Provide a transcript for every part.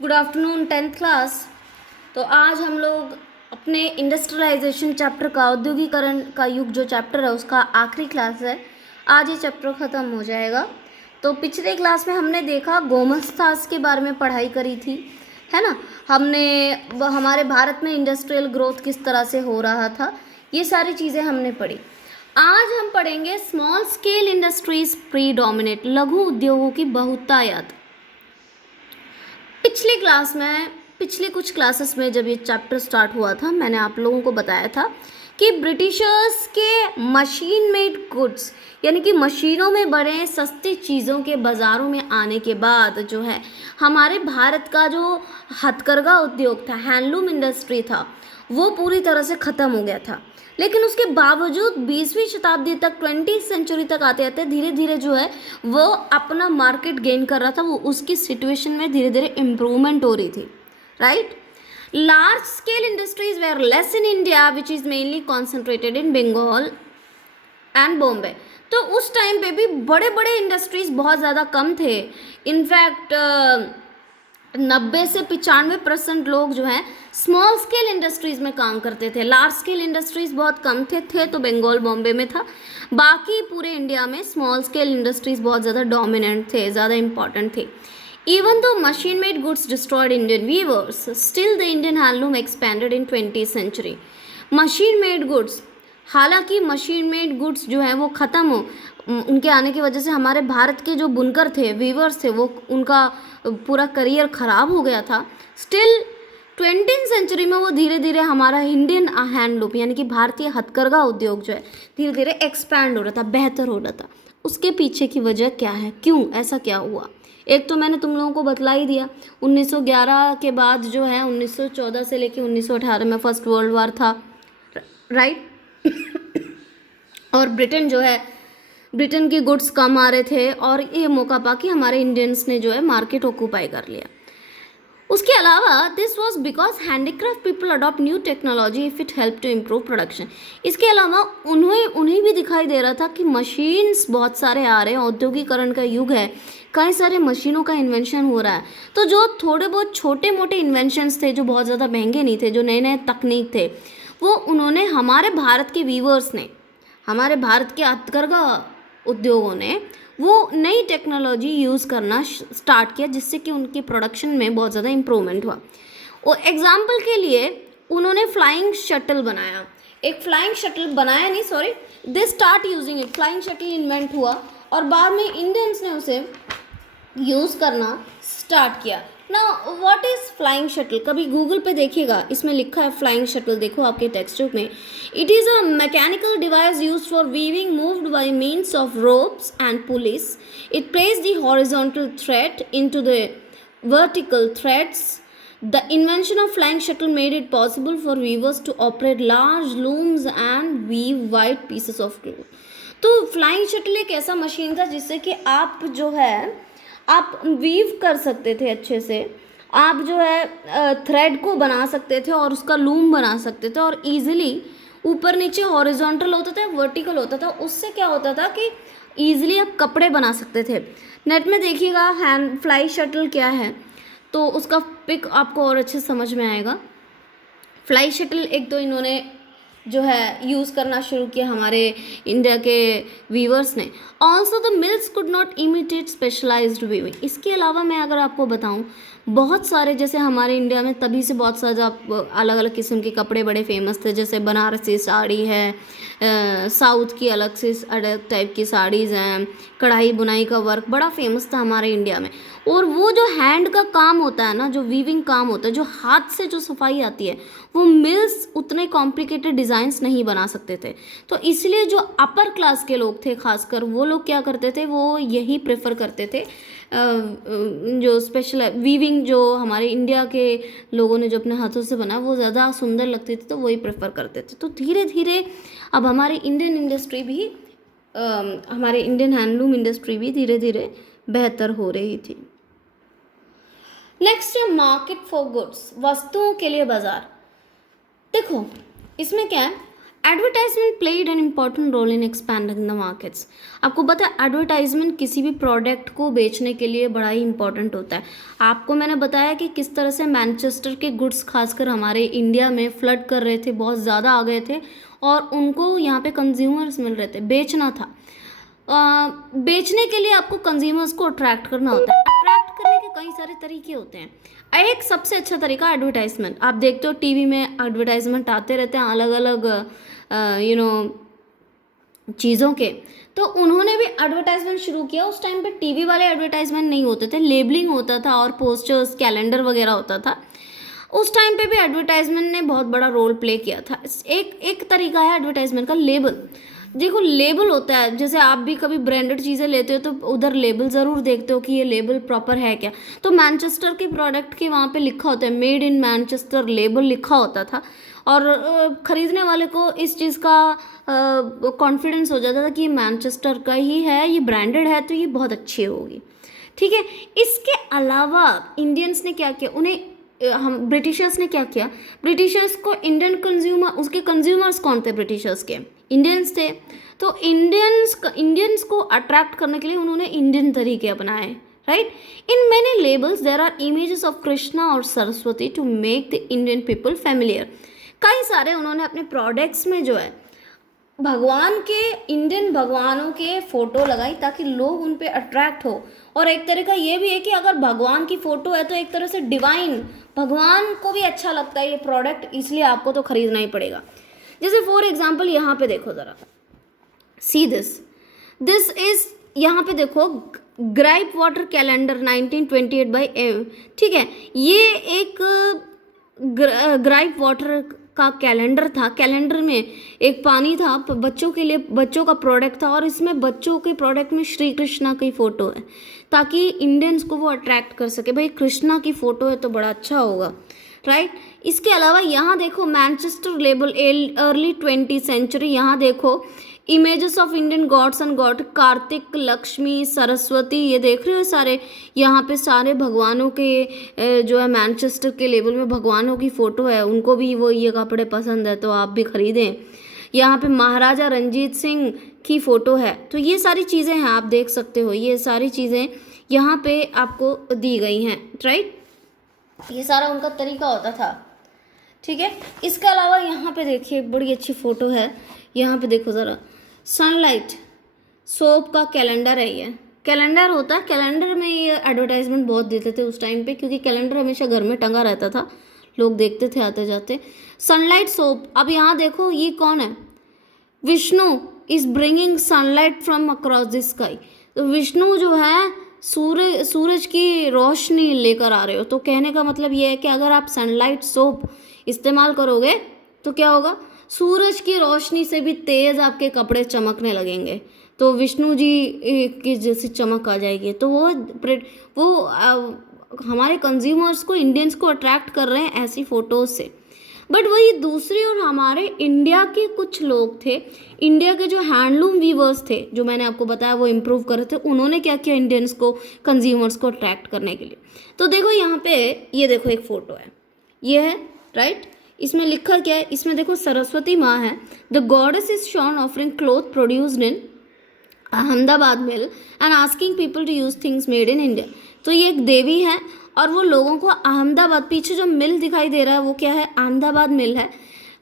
Good afternoon 10th class. तो आज हम लोग अपने इंडस्ट्रियलाइजेशन चैप्टर का औद्योगिकरण का युग जो चैप्टर है उसका आखिरी क्लास है। आज ये चैप्टर ख़त्म हो जाएगा। तो पिछले क्लास में हमने देखा गोमस्तास के बारे में पढ़ाई करी थी, है ना। हमने हमारे भारत में इंडस्ट्रियल ग्रोथ किस तरह से हो रहा था, ये सारी चीज़ें हमने पढ़ी। आज हम पढ़ेंगे स्मॉल स्केल इंडस्ट्रीज प्रीडोमिनेट, लघु उद्योगों की बहुतायत। पिछली कुछ क्लासेस में जब ये चैप्टर स्टार्ट हुआ था, मैंने आप लोगों को बताया था कि ब्रिटिशर्स के मशीन मेड गुड्स यानी कि मशीनों में बने सस्ती चीज़ों के बाज़ारों में आने के बाद जो है हमारे भारत का जो हथकरघा उद्योग था, हैंडलूम इंडस्ट्री था, वो पूरी तरह से ख़त्म हो गया था। लेकिन उसके बावजूद 20वीं शताब्दी तक, 20th सेंचुरी तक आते आते धीरे धीरे जो है वो अपना मार्केट गेन कर रहा था। वो उसकी सिचुएशन में धीरे धीरे इम्प्रूवमेंट हो रही थी, right. Large scale industries were less in India which is mainly concentrated in Bengal and Bombay. तो उस टाइम पे भी बड़े बड़े इंडस्ट्रीज बहुत ज़्यादा कम थे। इनफैक्ट 90 से 95% लोग जो हैं स्मॉल स्केल इंडस्ट्रीज़ में काम करते थे। लार्ज स्केल इंडस्ट्रीज़ बहुत कम थे तो बंगाल बॉम्बे में था। बाकी पूरे इंडिया में स्मॉल स्केल इंडस्ट्रीज़ बहुत ज़्यादा डोमिनेंट थे, ज़्यादा इंपॉर्टेंट थे। Even though machine-made goods destroyed Indian weavers, still the Indian handloom expanded in 20th century. Machine-made goods, हालांकि मशीन मेड गुड्स जो है वो ख़त्म हो, उनके आने की वजह से हमारे भारत के जो बुनकर थे, वीवर्स थे, वो उनका पूरा करियर ख़राब हो गया था। स्टिल 20th सेंचुरी में वो धीरे धीरे हमारा इंडियन हैंडलूम यानी कि भारतीय हथकरघा उद्योग जो है धीरे धीरे एक्सपैंड हो रहा था, बेहतर हो रहा था। उसके पीछे की वजह क्या है, क्यों ऐसा क्या हुआ? एक तो मैंने तुम लोगों को बतला ही दिया, 1911 के बाद जो है 1914 से लेके 1918 में फर्स्ट वर्ल्ड वार था, राइट। और ब्रिटेन की गुड्स कम आ रहे थे और ये मौका पा कि हमारे इंडियंस ने जो है मार्केट ऑक्यूपाई कर लिया। उसके अलावा this was because handicraft people adopt new technology if it help to improve production. इसके अलावा उन्हें भी दिखाई दे रहा था कि मशीन्स बहुत सारे आ रहे हैं, औद्योगिकरण का युग है, कई सारे मशीनों का इन्वेंशन हो रहा है। तो जो थोड़े बहुत छोटे मोटे इन्वेंशंस थे जो बहुत ज़्यादा महंगे नहीं थे, जो नए नए तकनीक थे, वो उन्होंने हमारे भारत के वीवर्स ने, हमारे भारत के हथकरघा उद्योगों ने वो नई टेक्नोलॉजी यूज़ करना स्टार्ट किया, जिससे कि उनकी प्रोडक्शन में बहुत ज़्यादा इम्प्रूवमेंट हुआ। और एग्जाम्पल के लिए उन्होंने फ्लाइंग शटल बनाया, they start using it. Flying shuttle invent हुआ और बाद में इंडियंस ने उसे यूज़ करना स्टार्ट किया। ना व्हाट इज़ फ्लाइंग शटल, कभी गूगल पे देखिएगा, इसमें लिखा है फ्लाइंग शटल, देखो आपके टेक्स्ट बुक में। It is a mechanical device use for weaving moved by means of ropes and police. It place the horizontal thread into the vertical threads. The invention of flying shuttle made it possible for weavers to operate large looms and weave wide pieces of cloth. तो flying shuttle एक ऐसा machine था जिससे कि आप जो है आप वीव कर सकते थे अच्छे से, आप जो है थ्रेड को बना सकते थे और उसका लूम बना सकते थे, और इजीली ऊपर नीचे हॉरिजॉन्टल होता था, वर्टिकल होता था। उससे क्या होता था कि ईजिली आप कपड़े बना सकते थे। नेट में देखिएगा हैंड फ्लाई शटल क्या है, तो उसका पिक आपको और अच्छे समझ में आएगा। फ्लाई शटल एक तो इन्होंने जो है यूज़ करना शुरू किया हमारे इंडिया के वीवर्स ने। Also the mills could not imitate specialised weaving. इसके अलावा मैं अगर आपको बताऊं, बहुत सारे जैसे हमारे इंडिया में तभी से बहुत सारा अलग अलग किस्म के कपड़े बड़े फेमस थे, जैसे बनारसी साड़ी है, साउथ की अलग से अलग टाइप की साड़ीज़ हैं, कढ़ाई बुनाई का वर्क बड़ा फेमस था हमारे इंडिया में। और वो जो हैंड का काम होता है ना, जो वीविंग काम होता है, जो हाथ से जो सफाई आती है, वो मिल्स उतने कॉम्प्लिकेटेड डिज़ाइंस नहीं बना सकते थे। तो इसलिए जो अपर क्लास के लोग थे खासकर, वो लोग क्या करते थे, वो यही प्रेफर करते थे। जो स्पेशल वीविंग जो हमारे इंडिया के लोगों ने जो अपने हाथों से बनाया वो ज़्यादा सुंदर लगती थी, तो वही प्रेफर करते थे। तो धीरे धीरे अब हमारे इंडियन इंडस्ट्री भी हमारे इंडियन हैंडलूम इंडस्ट्री भी धीरे धीरे बेहतर हो रही थी। नेक्स्ट है मार्केट फॉर गुड्स, वस्तुओं के लिए बाजार। देखो इसमें क्या है, advertisement played an important role in expanding the markets. आपको पता है एडवर्टाइजमेंट किसी भी प्रोडक्ट को बेचने के लिए बड़ा ही इंपॉर्टेंट होता है। आपको मैंने बताया कि किस तरह से मैनचेस्टर के गुड्स खासकर हमारे इंडिया में फ्लड कर रहे थे, बहुत ज़्यादा आ गए थे और उनको यहाँ पे कंज्यूमर्स मिल रहे थे, बेचना था। बेचने के लिए आपको कंज्यूमर्स को अट्रैक्ट करना होता है। अट्रैक्ट करने के कई सारे तरीके होते हैं। एक सबसे अच्छा तरीका एडवर्टाइजमेंट। आप देखते हो टीवी में एडवर्टाइजमेंट आते रहते हैं अलग अलग चीज़ों के। तो उन्होंने भी एडवर्टाइजमेंट शुरू किया। उस टाइम पे टीवी वाले एडवर्टाइजमेंट नहीं होते थे, लेबलिंग होता था और पोस्टर्स, कैलेंडर वगैरह होता था। उस टाइम पे भी एडवर्टाइजमेंट ने बहुत बड़ा रोल प्ले किया था। एक तरीका है एडवर्टाइजमेंट का लेबल। देखो लेबल होता है, जैसे आप भी कभी ब्रांडेड चीज़ें लेते हो तो उधर लेबल ज़रूर देखते हो कि ये लेबल प्रॉपर है क्या। तो मैनचेस्टर के प्रोडक्ट के वहाँ पे लिखा होता है मेड इन मैनचेस्टर, लेबल लिखा होता था और ख़रीदने वाले को इस चीज़ का कॉन्फिडेंस हो जाता था कि ये मैनचेस्टर का ही है, ये ब्रांडेड है तो ये बहुत अच्छी होगी। ठीक है। इसके अलावा इंडियंस ने क्या किया, उन्हें हम ब्रिटिशर्स ने क्या किया, ब्रिटिशर्स को इंडियन कंज्यूमर, उसके कंज्यूमर्स कौन थे ब्रिटिशर्स के, इंडियंस थे। तो इंडियंस को अट्रैक्ट करने के लिए उन्होंने इंडियन तरीके अपनाए, right. In many labels there are images of Krishna और Saraswati to make the Indian people familiar. कई सारे उन्होंने अपने प्रोडक्ट्स में जो है भगवान के, इंडियन भगवानों के फोटो लगाई ताकि लोग उन पे अट्रैक्ट हो। और एक तरीका ये भी है कि अगर भगवान की फोटो है तो एक तरह से डिवाइन, भगवान को भी अच्छा लगता है ये प्रोडक्ट, इसलिए आपको तो खरीदना ही पड़ेगा। जैसे फॉर एग्जाम्पल यहाँ पे देखो ज़रा, सी दिस इज, यहाँ पे देखो gripe water calendar 1928 by M. ठीक है, ये एक ग्राइप वाटर का कैलेंडर था। कैलेंडर में एक पानी था बच्चों के लिए, बच्चों का प्रोडक्ट था और इसमें बच्चों के प्रोडक्ट में श्री कृष्णा की फ़ोटो है ताकि इंडियंस को वो अट्रैक्ट कर सके, भाई कृष्णा की फ़ोटो है तो बड़ा अच्छा होगा, राइट। इसके अलावा यहाँ देखो Manchester label early 20th century, यहाँ देखो images of Indian gods and God, Kartik, Lakshmi, Saraswati, ये देख रहे हो सारे, यहाँ पे सारे भगवानों के जो है मैनचेस्टर के लेबल में भगवानों की फ़ोटो है, उनको भी वो ये कपड़े पसंद है तो आप भी खरीदें। यहाँ पे महाराजा रंजीत सिंह की फ़ोटो है। तो ये सारी चीज़ें हैं, आप देख सकते हो, ये सारी चीज़ें यहाँ पे आपको दी गई हैं, राइट। ये सारा उनका तरीका होता था, ठीक है। इसके अलावा यहाँ पे देखिए बड़ी अच्छी फ़ोटो है, यहाँ पे देखो ज़रा, सनलाइट सोप का कैलेंडर है। ये कैलेंडर होता है, कैलेंडर में ये एडवर्टाइजमेंट बहुत देते थे उस टाइम पे क्योंकि कैलेंडर हमेशा घर में टंगा रहता था, लोग देखते थे आते जाते। सनलाइट सोप, अब यहाँ देखो ये कौन है, Vishnu is bringing sunlight from across the sky. तो विष्णु जो है सूरज की रोशनी लेकर आ रहे हो। तो कहने का मतलब ये है कि अगर आप सनलाइट सोप इस्तेमाल करोगे तो क्या होगा, सूरज की रोशनी से भी तेज़ आपके कपड़े चमकने लगेंगे, तो विष्णु जी की जैसी चमक आ जाएगी। तो वो हमारे कंज्यूमर्स को, इंडियंस को अट्रैक्ट कर रहे हैं ऐसी फ़ोटोज़ से। बट वही दूसरी और हमारे इंडिया के कुछ लोग थे, इंडिया के जो हैंडलूम वीवर्स थे जो मैंने आपको बताया वो इम्प्रूव कर रहे थे, उन्होंने क्या किया इंडियंस को, कंज्यूमर्स को अट्रैक्ट करने के लिए। तो देखो यहाँ पे ये देखो एक फ़ोटो है, ये है, राइट। इसमें लिखा क्या है, इसमें देखो सरस्वती माँ है। The goddess is shown offering cloth produced in Ahmedabad mill and asking people to use things made in India. तो ये एक देवी है और वो लोगों को अहमदाबाद, पीछे जो मिल दिखाई दे रहा है वो क्या है, अहमदाबाद मिल है,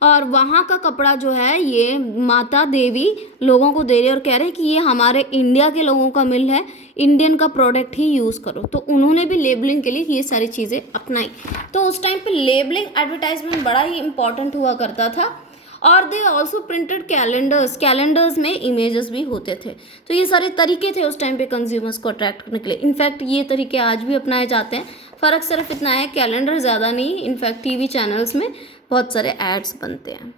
और वहाँ का कपड़ा जो है ये माता देवी लोगों को दे रही है और कह रहे हैं कि ये हमारे इंडिया के लोगों का मिल है, इंडियन का प्रोडक्ट ही यूज़ करो। तो उन्होंने भी लेबलिंग के लिए ये सारी चीज़ें अपनाई। तो उस टाइम पे लेबलिंग एडवर्टाइजमेंट बड़ा ही इंपॉर्टेंट हुआ करता था। और दे ऑल्सो प्रिंटेड कैलेंडर्स में इमेजेस भी होते थे। तो ये सारे तरीके थे उस टाइम पे कंज्यूमर्स को अट्रैक्ट करने के लिए। इनफैक्ट ये तरीके आज भी अपनाए जाते हैं, फ़र्क सिर्फ इतना है कैलेंडर ज़्यादा नहीं, इनफैक्ट टीवी चैनल्स में बहुत सारे एड्स बनते हैं।